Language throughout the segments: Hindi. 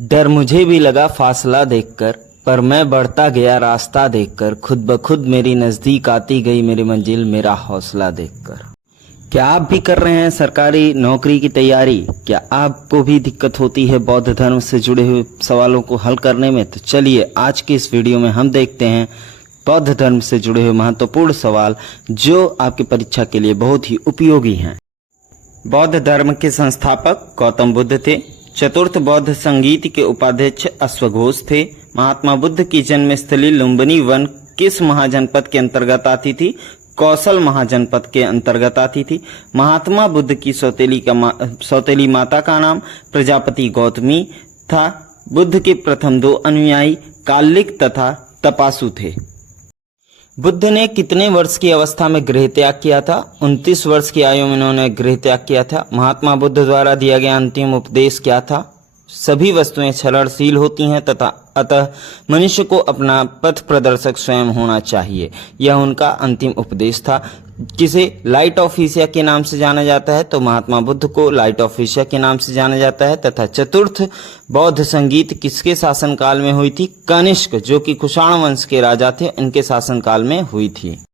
डर मुझे भी लगा फासला देखकर, पर मैं बढ़ता गया रास्ता देखकर। खुद ब खुद मेरी नजदीक आती गई मेरी मंजिल, मेरा हौसला देखकर। क्या आप भी कर रहे हैं सरकारी नौकरी की तैयारी? क्या आपको भी दिक्कत होती है बौद्ध धर्म से जुड़े हुए सवालों को हल करने में? तो चलिए आज की इस वीडियो में हम देखते हैं बौद्ध धर्म से जुड़े हुए महत्वपूर्ण सवाल जो आपकी परीक्षा के लिए बहुत ही उपयोगी हैं। बौद्ध धर्म के संस्थापक गौतम बुद्ध थे। चतुर्थ बौद्ध संगीत के उपाध्यक्ष अश्वघोष थे। महात्मा बुद्ध की जन्मस्थली लुम्बिनी वन किस महाजनपद के अंतर्गत आती थी? कौशल महाजनपद के अंतर्गत आती थी। महात्मा बुद्ध की सौतेली माता का नाम प्रजापति गौतमी था। बुद्ध के प्रथम दो अनुयायी कालिक तथा तपासु थे। बुद्ध ने कितने वर्ष की अवस्था में गृह त्याग किया था? 29 वर्ष की आयु में उन्होंने गृह त्याग किया था। महात्मा बुद्ध द्वारा दिया गया अंतिम उपदेश क्या था? सभी वस्तुएं क्षरणशील होती हैं तथा अतः मनुष्य को अपना पथ प्रदर्शक स्वयं होना चाहिए। यह उनका अंतिम उपदेश था। किसे लाइट ऑफ एशिया के नाम से जाना जाता है? तो महात्मा बुद्ध को लाइट ऑफ एशिया के नाम से जाना जाता है। तथा चतुर्थ बौद्ध संगीत किसके शासनकाल में हुई थी? कनिष्क, जो कि कुषाण वंश के राजा थे, इनके शासनकाल में हुई थी।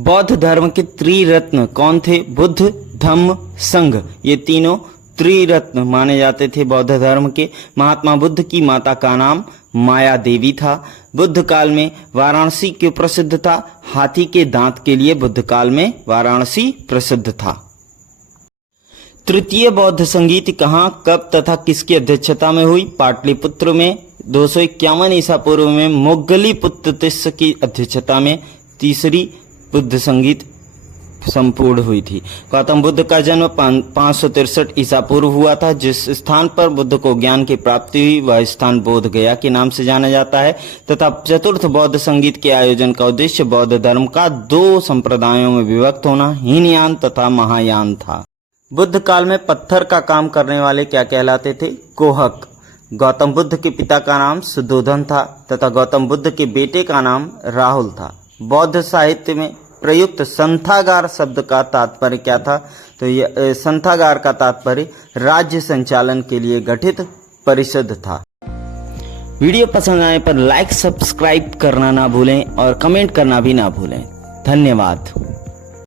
बौद्ध धर्म के त्रिरत्न कौन थे? बुद्ध, धम्म, संघ, ये तीनों त्रिरत्न माने जाते थे बौद्ध धर्म के। महात्मा बुद्ध की माता का नाम माया देवी था। बुद्ध काल में वाराणसी क्यों प्रसिद्ध था? हाथी के दांत के लिए बुद्ध काल में वाराणसी प्रसिद्ध था। तृतीय बौद्ध संगीत कहाँ, कब तथा किसकी अध्यक्षता में हुई? पाटलिपुत्र में 251 ईसा पूर्व में मोग्गलीपुत्र तिस्स की अध्यक्षता में तीसरी बुद्ध संगीत संपूर्ण हुई थी। गौतम बुद्ध का जन्म 563 ईसा पूर्व हुआ था। जिस स्थान पर बुद्ध को ज्ञान की प्राप्ति हुई वह स्थान बोध गया के नाम से जाना जाता है। तथा चतुर्थ बौद्ध संगीत के आयोजन का उद्देश्य बौद्ध धर्म का दो संप्रदायों में विभक्त होना, हीनयान तथा महायान था। बुद्ध काल में पत्थर का काम करने वाले क्या कहलाते थे? कोहक। गौतम बुद्ध के पिता का नाम सुद्धोधन था तथा गौतम बुद्ध के बेटे का नाम राहुल था। बौद्ध साहित्य में प्रयुक्त संथागार शब्द का तात्पर्य क्या था? तो यह संथागार का तात्पर्य राज्य संचालन के लिए गठित परिषद था। वीडियो पसंद आने पर लाइक, सब्सक्राइब करना ना भूलें और कमेंट करना भी ना भूलें। धन्यवाद।